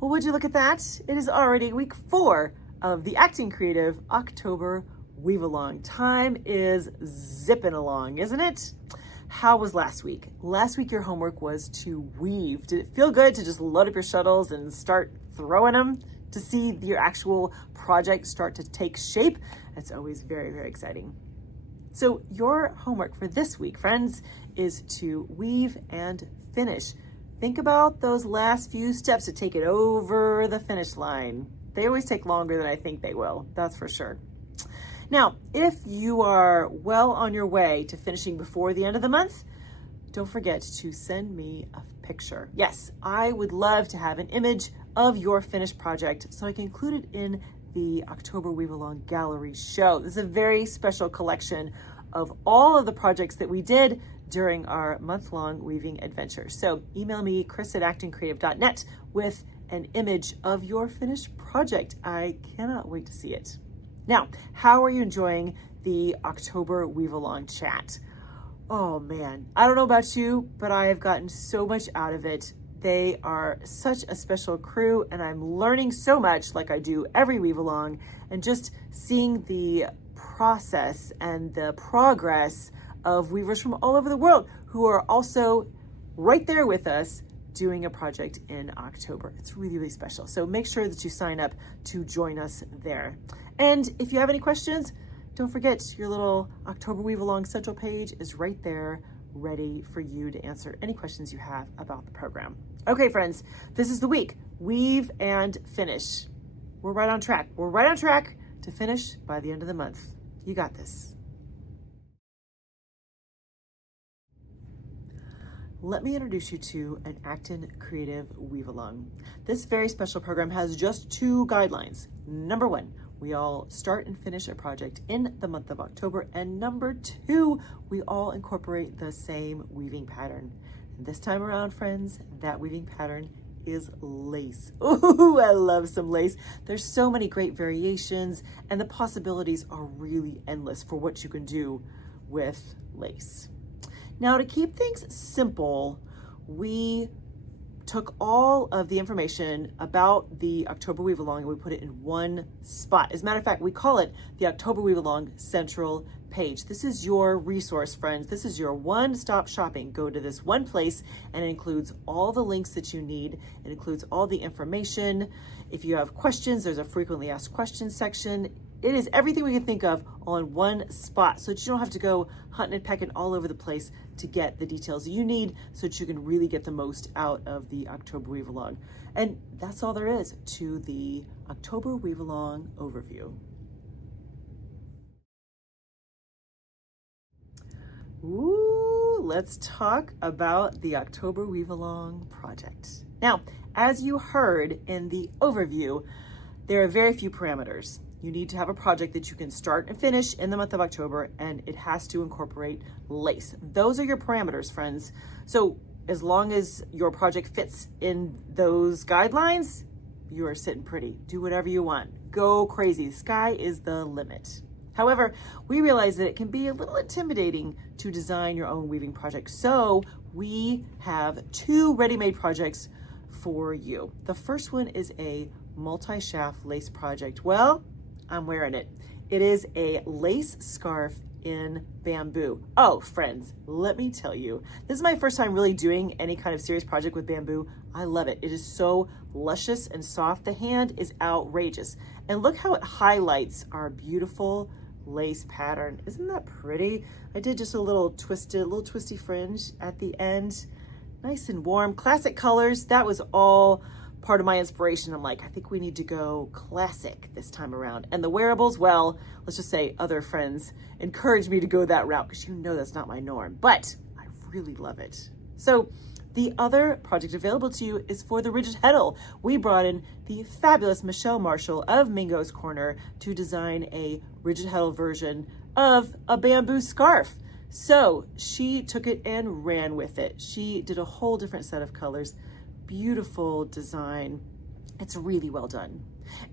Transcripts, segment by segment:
Well, would you look at that? It is already week 4 of the Acton Creative October Weave Along. Time is zipping along, isn't it? How was last week? Last week, your homework was to weave. Did it feel good to just load up your shuttles and start throwing them to see your actual project start to take shape? That's always very, very exciting. So your homework for this week, friends, is to weave and finish. Think about those last few steps to take it over the finish line. They always take longer than I think they will, that's for sure. Now, if you are well on your way to finishing before the end of the month, don't forget to send me a picture. Yes, I would love to have an image of your finished project so I can include it in the October Weave Along Gallery show. This is a very special collection of all of the projects that we did during our month-long weaving adventure. So email me, chris@actoncreative.net, with an image of your finished project. I cannot wait to see it. Now, how are you enjoying the October Weave Along chat? Oh man, I don't know about you, but I have gotten so much out of it. They are such a special crew, and I'm learning so much, like I do every Weave Along, and just seeing the process and the progress of weavers from all over the world who are also right there with us doing a project in October. It's really, really special. So make sure that you sign up to join us there. And if you have any questions, don't forget your little October Weave Along Central page is right there, ready for you to answer any questions you have about the program. Okay, friends, this is the week. Weave and finish. We're right on track. We're right on track to finish by the end of the month. You got this. Let me introduce you to an Acton Creative Weave Along. This very special program has just 2 guidelines. Number 1, we all start and finish a project in the month of October. And number 2, we all incorporate the same weaving pattern. And this time around, friends, that weaving pattern is lace. Ooh, I love some lace. There's so many great variations, and the possibilities are really endless for what you can do with lace. Now, to keep things simple, we took all of the information about the October Weave Along and we put it in one spot. As a matter of fact, we call it the October Weave Along Central page. This is your resource, friends. This is your one-stop shopping. Go to this one place, and it includes all the links that you need. It includes all the information. If you have questions, there's a frequently asked questions section. It is everything we can think of all in one spot so that you don't have to go hunting and pecking all over the place to get the details you need so that you can really get the most out of the October Weave Along. And that's all there is to the October Weave Along overview. Ooh, let's talk about the October Weave Along project. Now, as you heard in the overview, there are very few parameters. You need to have a project that you can start and finish in the month of October, and it has to incorporate lace. Those are your parameters, friends. So as long as your project fits in those guidelines, you are sitting pretty. Do whatever you want. Go crazy. The sky is the limit. However, we realize that it can be a little intimidating to design your own weaving project. So we have 2 ready-made projects for you. The first one is a multi-shaft lace project. Well, I'm wearing it. It is a lace scarf in bamboo. Oh, friends, let me tell you, this is my first time really doing any kind of serious project with bamboo. I love it. It is so luscious and soft. The hand is outrageous. And look how it highlights our beautiful lace pattern. Isn't that pretty? I did just a little twisty fringe at the end. Nice and warm, classic colors. That was all part of my inspiration. I'm like, I think we need to go classic this time around. And the wearables, well, let's just say other friends encouraged me to go that route because you know that's not my norm, but I really love it. So the other project available to you is for the rigid heddle. We brought in the fabulous Michelle Marshall of Mingo's Corner to design a rigid heddle version of a bamboo scarf. So she took it and ran with it. She did a whole different set of colors. Beautiful design. It's really well done.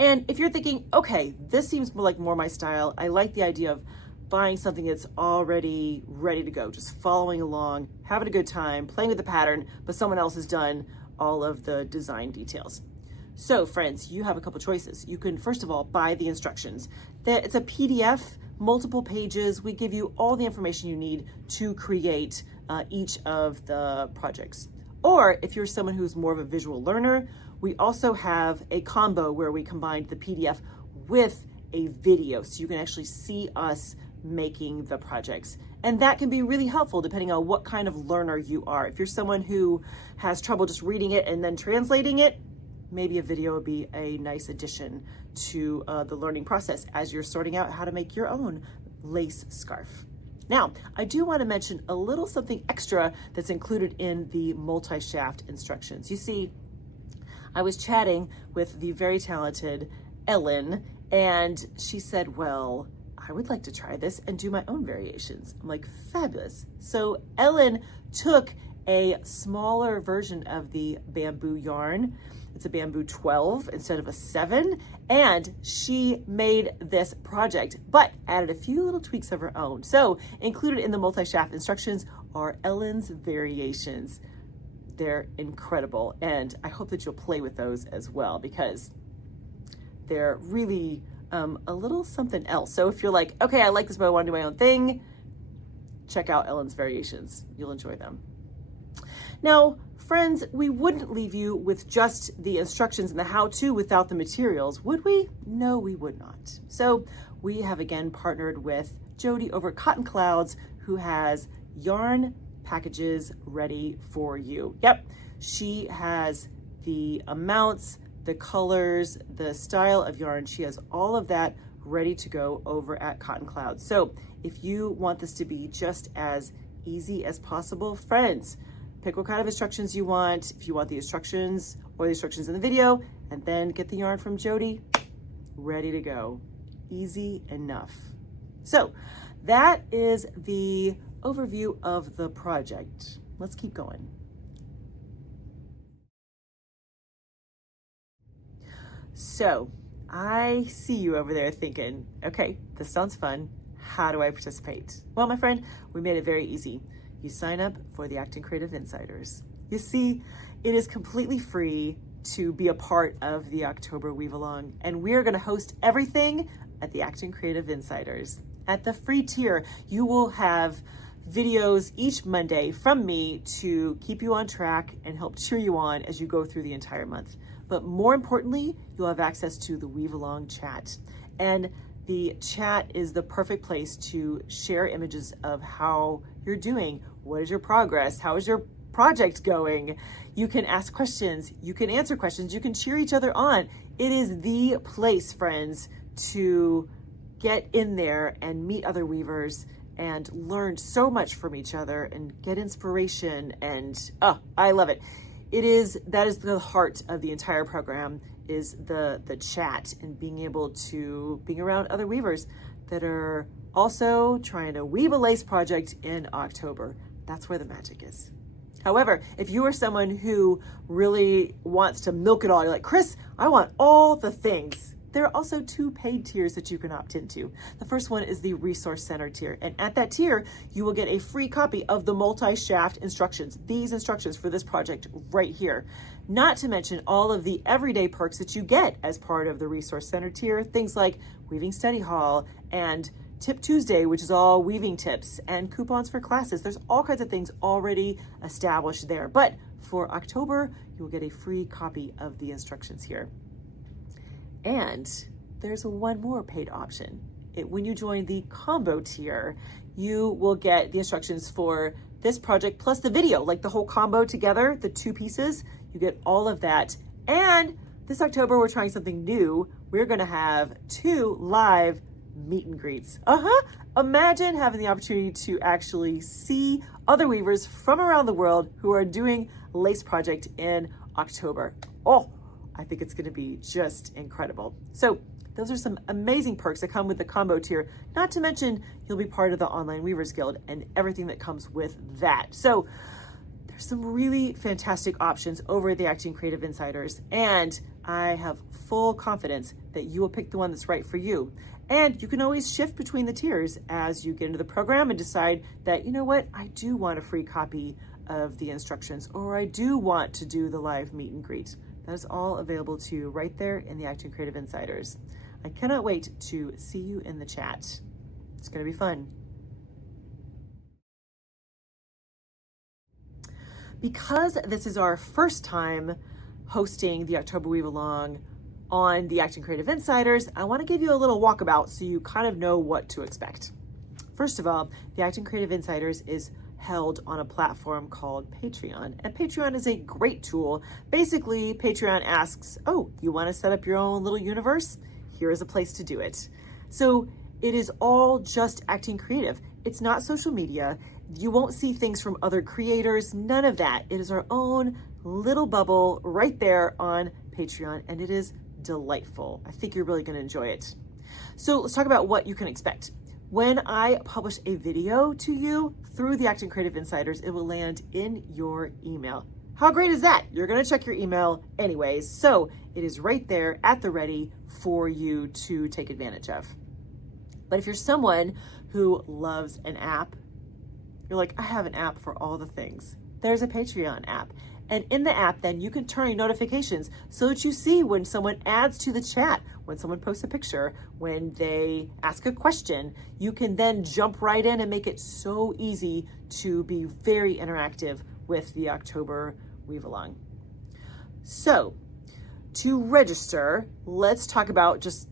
And if you're thinking, okay, this seems more my style. I like the idea of buying something that's already ready to go, just following along, having a good time, playing with the pattern, but someone else has done all of the design details. So friends, you have a couple choices. You can, first of all, buy the instructions. It's a PDF, multiple pages. We give you all the information you need to create each of the projects. Or if you're someone who's more of a visual learner, we also have a combo where we combined the PDF with a video, so you can actually see us making the projects. And that can be really helpful depending on what kind of learner you are. If you're someone who has trouble just reading it and then translating it, maybe a video would be a nice addition to the learning process as you're sorting out how to make your own lace scarf. Now, I do want to mention a little something extra that's included in the multi-shaft instructions. You see, I was chatting with the very talented Ellen, and she said, well, I would like to try this and do my own variations. I'm like, fabulous. So Ellen took a smaller version of the bamboo yarn. It's a bamboo 12 instead of a 7, and she made this project, but added a few little tweaks of her own. So included in the multi-shaft instructions are Ellen's variations. They're incredible, and I hope that you'll play with those as well, because they're really a little something else. So if you're like, okay, I like this, but I want to do my own thing, check out Ellen's variations. You'll enjoy them. Now, friends, we wouldn't leave you with just the instructions and the how-to without the materials, would we? No, we would not. So we have again partnered with Jody over at Cotton Clouds, who has yarn packages ready for you. Yep, she has the amounts, the colors, the style of yarn. She has all of that ready to go over at Cotton Clouds. So if you want this to be just as easy as possible, friends, pick what kind of instructions you want. If you want the instructions or the instructions in the video, and then get the yarn from Jody, ready to go. Easy enough. So that is the overview of the project. Let's keep going. So I see you over there thinking, okay, this sounds fun. How do I participate? Well, my friend, we made it very easy. You sign up for the Acton Creative Insiders. You see, it is completely free to be a part of the October Weave Along, and we are going to host everything at the Acton Creative Insiders. At the free tier, you will have videos each Monday from me to keep you on track and help cheer you on as you go through the entire month. But more importantly, you'll have access to the Weave Along chat. And the chat is the perfect place to share images of how you're doing. What is your progress? How is your project going? You can ask questions, you can answer questions, you can cheer each other on. It is the place, friends, to get in there and meet other weavers and learn so much from each other and get inspiration. And I love it. That is the heart of the entire program, is the chat and being around other weavers that are also trying to weave a lace project in October. That's where the magic is. However, if you are someone who really wants to milk it all, you're like, Chris, I want all the things. There are also 2 paid tiers that you can opt into. The first one is the Resource Center tier. And at that tier, you will get a free copy of the multi-shaft instructions, these instructions for this project right here. Not to mention all of the everyday perks that you get as part of the Resource Center tier, things like Weaving Study Hall and Tip Tuesday, which is all weaving tips, and coupons for classes. There's all kinds of things already established there. But for October, you will get a free copy of the instructions here. And there's one more paid option. When you join the combo tier, you will get the instructions for this project plus the video, like the whole combo together, the 2 pieces. You get all of that. And this October, we're trying something new. We're gonna have 2 live meet and greets. Imagine having the opportunity to actually see other weavers from around the world who are doing a lace project in October. I think it's going to be just incredible. So those are some amazing perks that come with the combo tier, not to mention you'll be part of the Online Weavers Guild and everything that comes with that. So there's some really fantastic options over at the Acton Creative Insiders, and I have full confidence that you will pick the one that's right for you. And you can always shift between the tiers as you get into the program and decide that, you know what, I do want a free copy of the instructions, or I do want to do the live meet and greet. That is all available to you right there in the Acton Creative Insiders. I cannot wait to see you in the chat. It's going to be fun. Because this is our first time hosting the October Weave Along on the Acton Creative Insiders, I want to give you a little walkabout so you kind of know what to expect. First of all, the Acton Creative Insiders is held on a platform called Patreon. And Patreon is a great tool. Basically, Patreon asks, oh, you want to set up your own little universe? Here is a place to do it. So it is all just Acting Creative. It's not social media. You won't see things from other creators, none of that. It is our own little bubble right there on Patreon, and it is delightful. I think you're really going to enjoy it. So let's talk about what you can expect. When I publish a video to you through the Acton Creative Insiders, it will land in your email. How great is that? You're going to check your email anyways, so it is right there at the ready for you to take advantage of. But if you're someone who loves an app, you're like, I have an app for all the things. There's a Patreon app. And in the app, then you can turn your notifications so that you see when someone adds to the chat, when someone posts a picture, when they ask a question. You can then jump right in and make it so easy to be very interactive with the October Weave Along. So to register, let's talk about just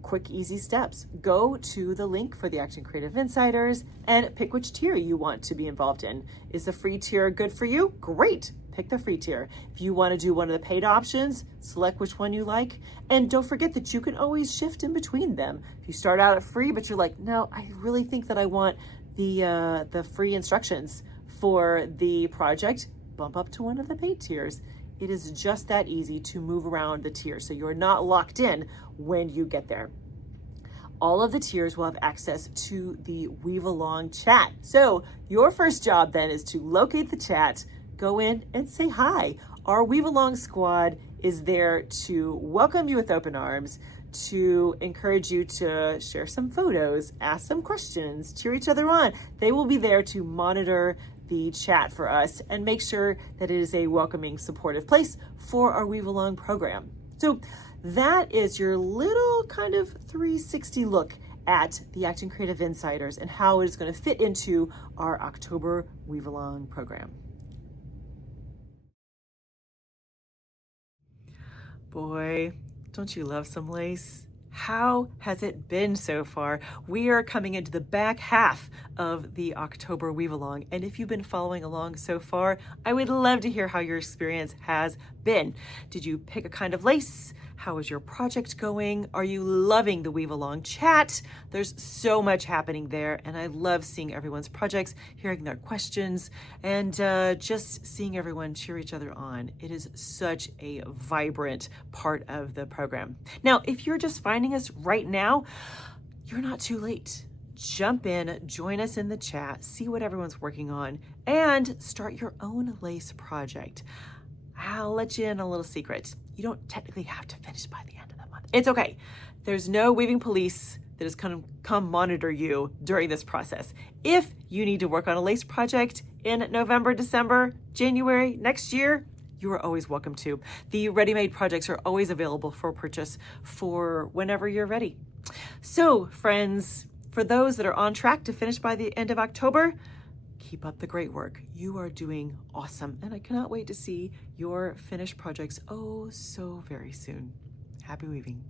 quick, easy steps. Go to the link for the Acton Creative Insiders and pick which tier you want to be involved in. Is the free tier good for you? Great. Pick the free tier. If you want to do one of the paid options, select which one you like. And don't forget that you can always shift in between them. If you start out at free, but you're like, no, I really think that I want the free instructions for the project, bump up to one of the paid tiers. It is just that easy to move around the tiers, so you're not locked in when you get there. All of the tiers will have access to the Weave Along chat. So your first job then is to locate the chat, go in and say hi. Our Weave Along squad is there to welcome you with open arms, to encourage you to share some photos, ask some questions, cheer each other on. They will be there to monitor the chat for us and make sure that it is a welcoming, supportive place for our Weave Along program. So that is your little kind of 360 look at the Acton Creative Insiders and how it is going to fit into our October Weave Along program. Boy, don't you love some lace? How has it been so far? We are coming into the back half of the October Weave Along, and if you've been following along so far, I would love to hear how your experience has been. Did you pick a kind of lace? How is your project going? Are you loving the Weave Along chat? There's so much happening there, and I love seeing everyone's projects, hearing their questions, and just seeing everyone cheer each other on. It is such a vibrant part of the program. Now, if you're just finding us right now, you're not too late. Jump in, join us in the chat, see what everyone's working on, and start your own lace project. I'll let you in a little secret. You don't technically have to finish by the end of the month. It's okay. There's no weaving police that is going to come monitor you during this process. If you need to work on a lace project in November, December, January next year, you are always welcome to. The ready-made projects are always available for purchase for whenever you're ready. So, friends, for those that are on track to finish by the end of October, keep up the great work. You are doing awesome, and I cannot wait to see your finished projects oh so very soon. Happy weaving.